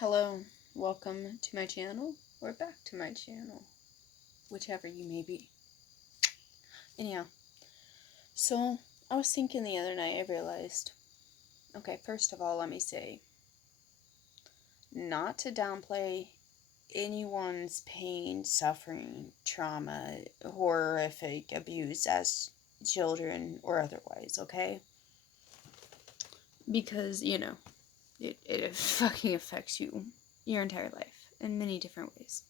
Hello, welcome to my channel, or back to my channel, whichever you may be. Anyhow, so I was thinking the other night, I realized, okay, first of all, let me say, not to downplay anyone's pain, suffering, trauma, horrific abuse as children or otherwise, okay? Because, it fucking affects you your entire life in many different ways.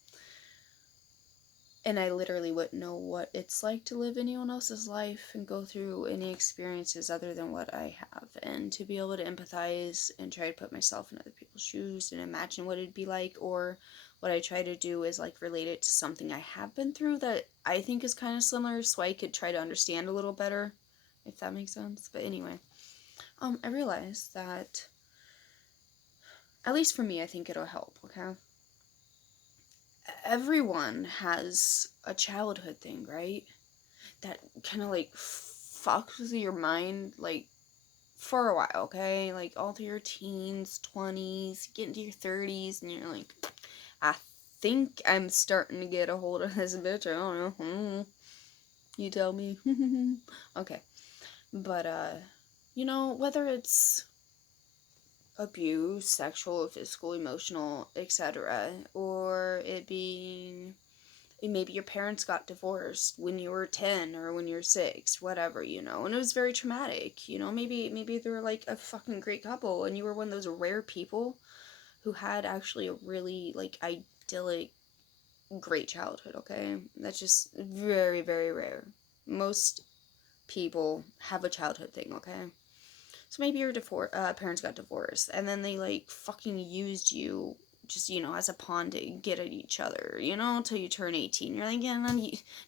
And I literally wouldn't know what it's like to live anyone else's life and go through any experiences other than what I have. And to be able to empathize and try to put myself in other people's shoes and imagine what it'd be like, or what I try to do is like relate it to something I have been through that I think is kind of similar, so I could try to understand a little better, if that makes sense. But anyway, I realized that, at least for me, I think it'll help, okay? Everyone has a childhood thing, right? That kind of like fucks with your mind like for a while, okay? Like all through your teens, 20s, get into your 30s, and you're like, I think I'm starting to get a hold of this bitch. I don't know. You tell me. Okay. But, whether it's abuse, sexual, physical, emotional, etc., or it being maybe your parents got divorced when you were 10 or when you were 6, whatever, and it was very traumatic. Maybe they were like a fucking great couple and you were one of those rare people who had actually a really like idyllic great childhood. Okay, that's just very, very rare. Most people have a childhood thing. Okay, so maybe your parents got divorced and then they like fucking used you just, as a pawn to get at each other, until you turn 18. You're like, yeah,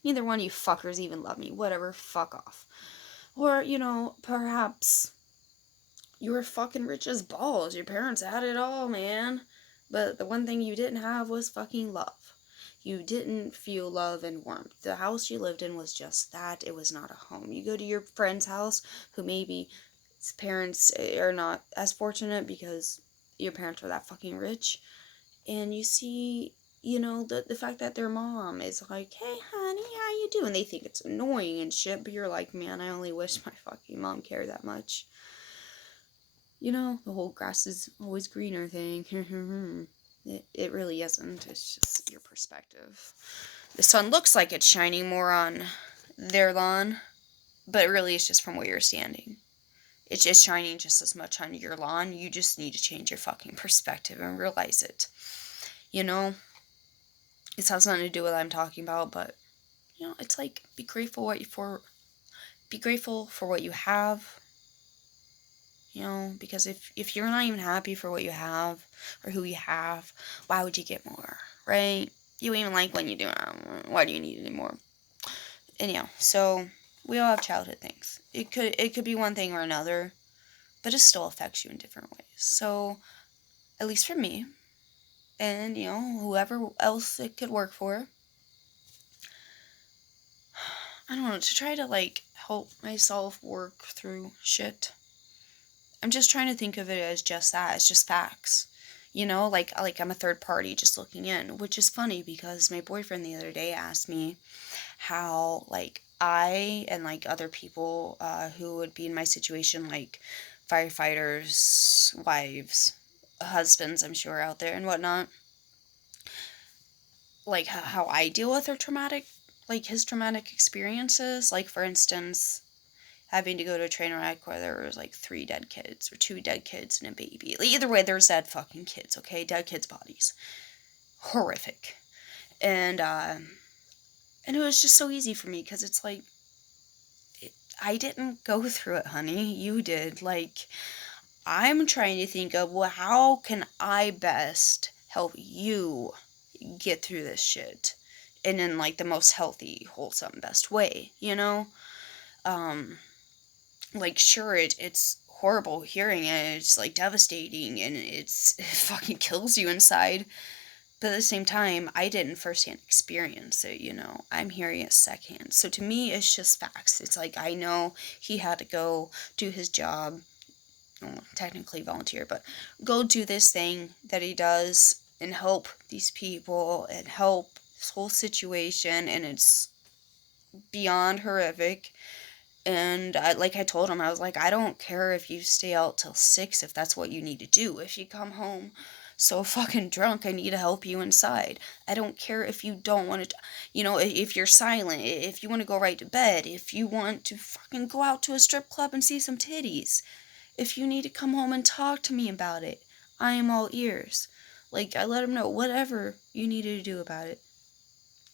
neither one of you fuckers even love me. Whatever, fuck off. Or, perhaps you were fucking rich as balls. Your parents had it all, man. But the one thing you didn't have was fucking love. You didn't feel love and warmth. The house you lived in was just that. It was not a home. You go to your friend's house who maybe his parents are not as fortunate because your parents were that fucking rich, and you see, the fact that their mom is like, hey honey, how you doing? They think it's annoying and shit, but you're like, man, I only wish my fucking mom cared that much. The whole grass is always greener thing. It really isn't. It's just your perspective. The sun looks like it's shining more on their lawn, but really it's just from where you're standing. It's just shining just as much on your lawn. You just need to change your fucking perspective and realize it. It has nothing to do with what I'm talking about, but it's like be grateful for what you have. Because if you're not even happy for what you have or who you have, why would you get more, right? You even like when you do it. Why do you need any more? Anyhow, so we all have childhood things. It could be one thing or another, but it still affects you in different ways. So, at least for me, and whoever else it could work for, I don't know, to try to like help myself work through shit. I'm just trying to think of it as just that, as just facts. Like I'm a third party just looking in, which is funny because my boyfriend the other day asked me how like I and like other people who would be in my situation, like firefighters, wives, husbands, I'm sure out there and whatnot, like how I deal with their traumatic, like his traumatic experiences. Like for instance, having to go to a train wreck where there was like 3 dead kids or 2 dead kids and a baby. Like, either way, there's dead fucking kids. Okay, dead kids' bodies, horrific, and it was just so easy for me because it's like I didn't go through it, honey. You did. Like, I'm trying to think of, well, how can I best help you get through this shit? And in like the most healthy, wholesome, best way, Um, like sure it's horrible hearing it. It's like devastating and it fucking kills you inside. But at the same time, I didn't firsthand experience it, I'm hearing it secondhand. So to me, it's just facts. It's like I know he had to go do his job, well, technically volunteer, but go do this thing that he does and help these people and help this whole situation, and it's beyond horrific. And like I told him, I was like, I don't care if you stay out till 6 if that's what you need to do. If you come home so fucking drunk, I need to help you inside. I don't care if you don't want to, if you're silent, if you want to go right to bed, if you want to fucking go out to a strip club and see some titties. If you need to come home and talk to me about it, I am all ears. Like, I let him know whatever you needed to do about it.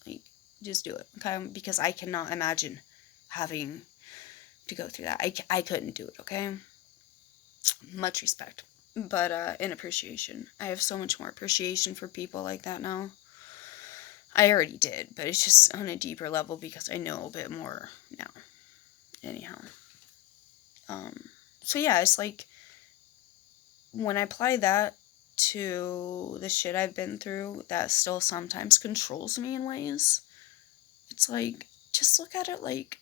Like, just do it, okay? Because I cannot imagine having to go through that. I couldn't do it, okay? Much respect. But, in appreciation. I have so much more appreciation for people like that now. I already did, but it's just on a deeper level because I know a bit more now. Anyhow. So yeah, it's like, when I apply that to the shit I've been through that still sometimes controls me in ways, it's like, just look at it like,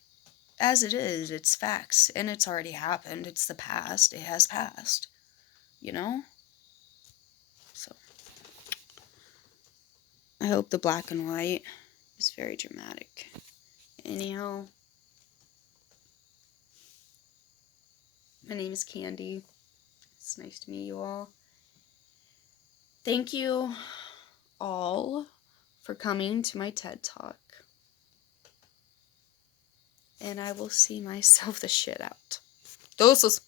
as it is. It's facts, and it's already happened. It's the past. It has passed. You know? So, I hope the black and white is very dramatic. Anyhow, my name is Candy. It's nice to meet you all. Thank you all for coming to my TED Talk. And I will see myself the shit out. Doses.